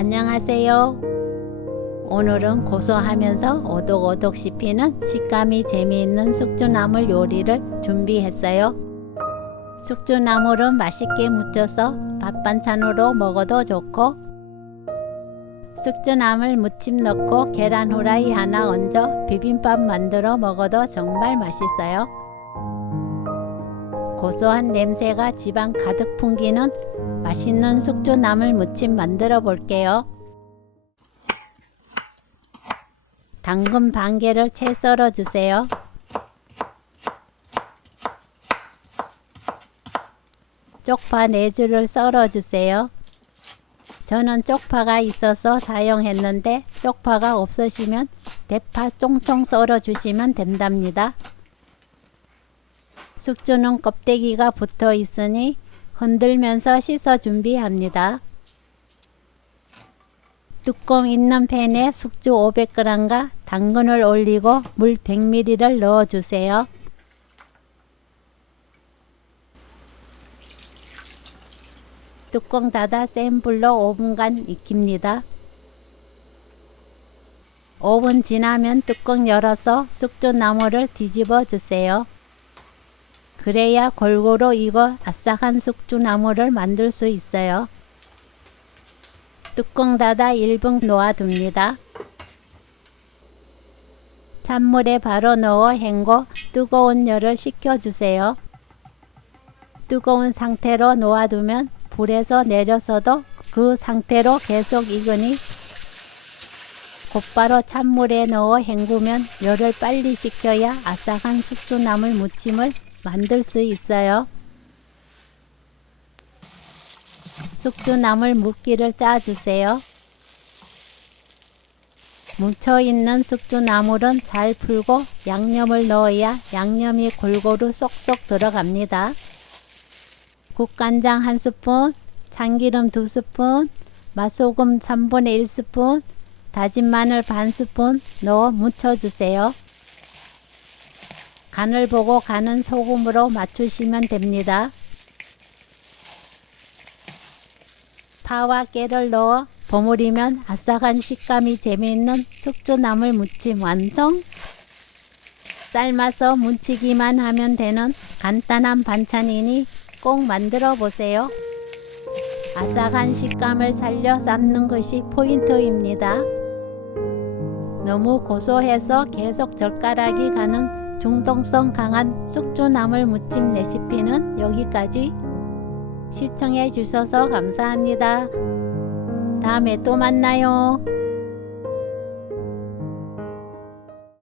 안녕하세요. 오늘은 고소하면서 오독오독 씹히는 식감이 재미있는 숙주나물 요리를 준비했어요. 숙주나물은 맛있게 무쳐서 밥 반찬으로 먹어도 좋고, 숙주나물 무침 넣고 계란 후라이 하나 얹어 비빔밥 만들어 먹어도 정말 맛있어요. 고소한 냄새가 집안 가득 풍기는 맛있는 숙주나물 무침 만들어 볼게요. 당근 반 개를 채 썰어 주세요. 쪽파 4줄을 썰어 주세요. 저는 쪽파가 있어서 사용했는데 쪽파가 없으시면 대파 쫑쫑 썰어 주시면 된답니다. 숙주는 껍데기가 붙어 있으니 흔들면서 씻어 준비합니다. 뚜껑 있는 팬에 숙주 500g과 당근을 올리고 물 100ml를 넣어 주세요. 뚜껑 닫아 센 불로 5분간 익힙니다. 5분 지나면 뚜껑 열어서 숙주나물을 뒤집어 주세요. 그래야 골고루 익어 아삭한 숙주나물을 만들 수 있어요. 뚜껑 닫아 1분 놓아둡니다. 찬물에 바로 넣어 헹궈 뜨거운 열을 식혀주세요. 뜨거운 상태로 놓아두면 불에서 내려서도 그 상태로 계속 익으니 곧바로 찬물에 넣어 헹구면 열을 빨리 식혀야 아삭한 숙주나물 무침을 만들 수 있어요. 숙주나물 묵기를 짜주세요. 뭉쳐있는 숙주나물은 잘 풀고 양념을 넣어야 양념이 골고루 쏙쏙 들어갑니다. 국간장 1스푼, 참기름 2스푼, 맛소금 3분의 1스푼, 다진 마늘 반스푼 넣어 무쳐주세요. 간을 보고 간은 소금으로 맞추시면 됩니다. 파와 깨를 넣어 버무리면 아삭한 식감이 재미있는 숙주나물 무침 완성! 삶아서 무치기만 하면 되는 간단한 반찬이니 꼭 만들어 보세요. 아삭한 식감을 살려 삶는 것이 포인트입니다. 너무 고소해서 계속 젓가락이 가는 중독성 강한 숙주나물 무침 레시피는 여기까지. 시청해 주셔서 감사합니다. 다음에 또 만나요.